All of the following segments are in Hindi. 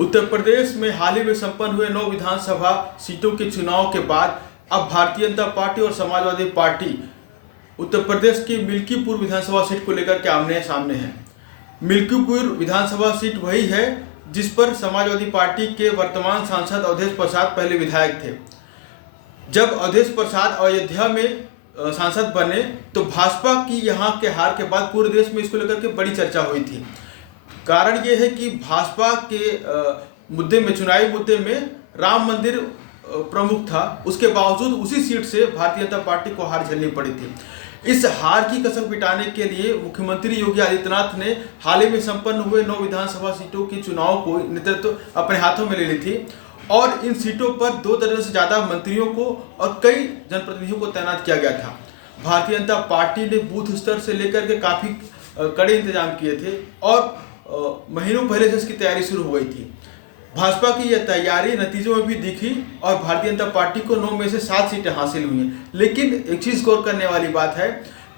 उत्तर प्रदेश में हाल ही में संपन्न हुए 9 विधानसभा सीटों के चुनाव के बाद अब भारतीय जनता पार्टी और समाजवादी पार्टी उत्तर प्रदेश की मिल्कीपुर विधानसभा सीट को लेकर के आमने सामने है। मिल्कीपुर विधानसभा सीट वही है जिस पर समाजवादी पार्टी के वर्तमान सांसद अवधेश प्रसाद पहले विधायक थे। जब अवधेश प्रसाद अयोध्या में सांसद बने तो भाजपा की यहाँ के हार के बाद पूरे देश में इसको लेकर के बड़ी चर्चा हुई थी। कारण ये है कि भाजपा के मुद्दे में, चुनावी मुद्दे में राम मंदिर प्रमुख था, उसके बावजूद उसी सीट से भारतीय जनता पार्टी को हार झेलनी पड़ी थी। इस हार की कसम पिटाने के लिए मुख्यमंत्री योगी आदित्यनाथ ने हाल ही में संपन्न हुए 9 विधानसभा सीटों के चुनाव को नेतृत्व अपने हाथों में ले ली थी और इन सीटों पर 2 दर्जन से ज़्यादा मंत्रियों को और कई जनप्रतिनिधियों को तैनात किया गया था। भारतीय जनता पार्टी ने बूथ स्तर से लेकर के काफ़ी कड़े इंतजाम किए थे और महीनों पहले से इसकी तैयारी शुरू हो गई थी। भाजपा की यह तैयारी नतीजों में भी दिखी और भारतीय जनता पार्टी को 9 में से 7 सीटें हासिल हुई हैं। लेकिन एक चीज़ गौर करने वाली बात है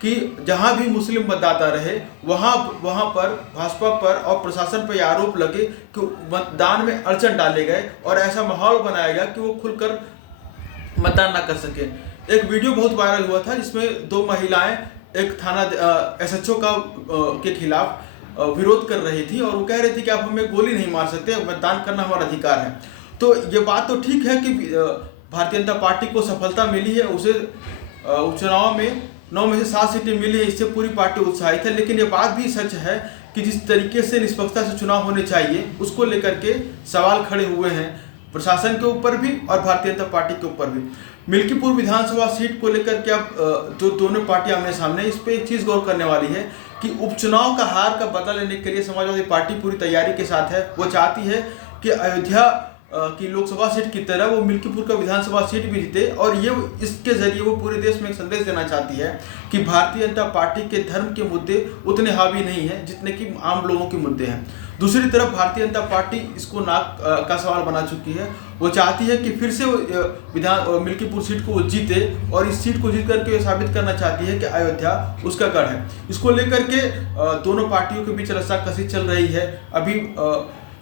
कि जहां भी मुस्लिम मतदाता रहे वहां पर भाजपा पर और प्रशासन पर आरोप लगे कि मतदान में अड़चन डाले गए और ऐसा माहौल बनाया गया कि वो खुलकर मतदान न कर सके। एक वीडियो बहुत वायरल हुआ था जिसमें 2 महिलाएं एक थाना SHO के खिलाफ विरोध कर रही थी और वो कह रही थी कि आप हमें गोली नहीं मार सकते, मतदान करना हमारा अधिकार है। तो ये बात तो ठीक है कि भारतीय जनता पार्टी को सफलता मिली है, उसे उपचुनाव में 9 में से 7 सीटें मिली है, इससे पूरी पार्टी उत्साहित है। लेकिन ये बात भी सच है कि जिस तरीके से निष्पक्षता से चुनाव होने चाहिए उसको लेकर के सवाल खड़े हुए हैं प्रशासन के ऊपर भी और भारतीय जनता पार्टी के ऊपर भी। मिल्कीपुर विधानसभा सीट को लेकर के अब जो दोनों पार्टियां आमने सामने, इस पर एक चीज़ गौर करने वाली है कि उपचुनाव का हार का बदला लेने के लिए समाजवादी पार्टी पूरी तैयारी के साथ है। वो चाहती है कि अयोध्या की लोकसभा सीट की तरह वो मिल्कीपुर का विधानसभा सीट भी जीते और ये इसके जरिए वो पूरे देश में एक संदेश देना चाहती है कि भारतीय जनता पार्टी के धर्म के मुद्दे उतने हावी नहीं हैं जितने कि आम लोगों के मुद्दे हैं। दूसरी तरफ भारतीय जनता पार्टी इसको नाक का सवाल बना चुकी है। वो चाहती है कि फिर से वो मिल्कीपुर सीट को वो जीते और इस सीट को जीत करके साबित करना चाहती है कि अयोध्या उसका गढ़ है। इसको लेकर के दोनों पार्टियों के बीच रस्साकसी चल रही है। अभी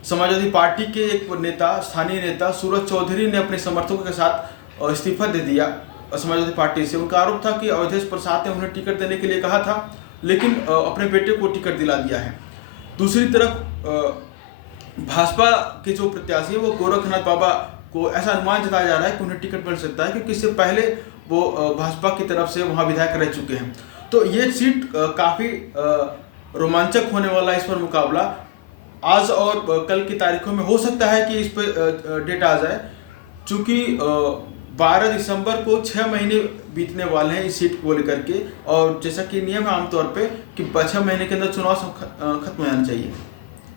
समाजवादी पार्टी के एक नेता, स्थानीय नेता सूरज चौधरी ने अपने समर्थकों के साथ इस्तीफा दे दिया समाजवादी पार्टी से। उनका आरोप था कि अवधेश प्रसाद ने उन्हें टिकट देने के लिए कहा था लेकिन अपने बेटे को टिकट दिला दिया है। दूसरी तरफ भाजपा के जो प्रत्याशी है वो गोरखनाथ बाबा को ऐसा अनुमान जताया जा रहा है कि उन्हें टिकट मिल सकता है क्योंकि इससे पहले वो भाजपा की तरफ से वहाँ विधायक रह चुके हैं। तो ये सीट काफ़ी रोमांचक होने वाला है। इस पर मुकाबला आज और कल की तारीखों में हो सकता है कि इस पर डेट आ जाए, चूँकि 12 दिसंबर को 6 महीने बीतने वाले हैं इस सीट को लेकर के और जैसा कि नियम है आमतौर पे कि 6 महीने के अंदर चुनाव खत्म हो जाना चाहिए।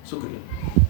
शुक्रिया।